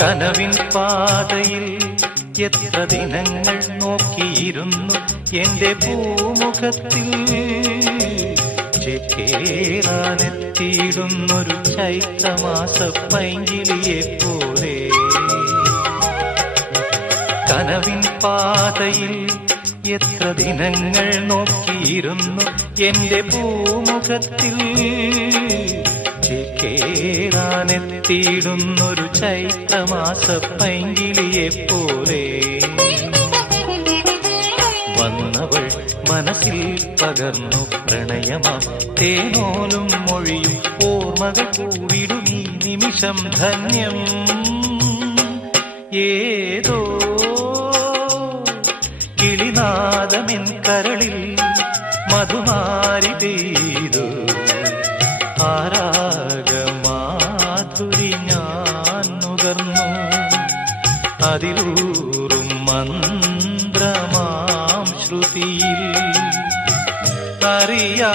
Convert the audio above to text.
കനവിൻ പാതയിൽ എത്ര ദിനങ്ങൾ നോക്കിയിരുന്നു എന്റെ പൂമുഖത്തിൽ ചേരാനെത്തിയിടുന്നൊരു ചൈത്രമാസ പൈങ്കിളിയെ പോലെ. കനവിൻ പാതയിൽ എത്ര ദിനങ്ങൾ നോക്കിയിരുന്നു എന്റെ പൂമുഖത്തിൽ ചേരാനെത്തിയിടുന്നൊരു ചൈത്രമാസ പൈങ്കിളിയെ പോലെ. വന്നവൾ മനസ്സിൽ പകർന്നു പ്രണയമാം തേനോലും മൊഴിയും ഓർമ്മകൾ കൂടിടും ഈ നിമിഷം ധന്യം. ഏതോ കിളിനാദമെൻ കരളിൽ മധുമാരി പെയ്തു. ആരാഗമാധുരി ഞാൻ നുകർന്നു. അതിലൂറും മന്ത്രമാം ശ്രുതിയിൽ അറിയാ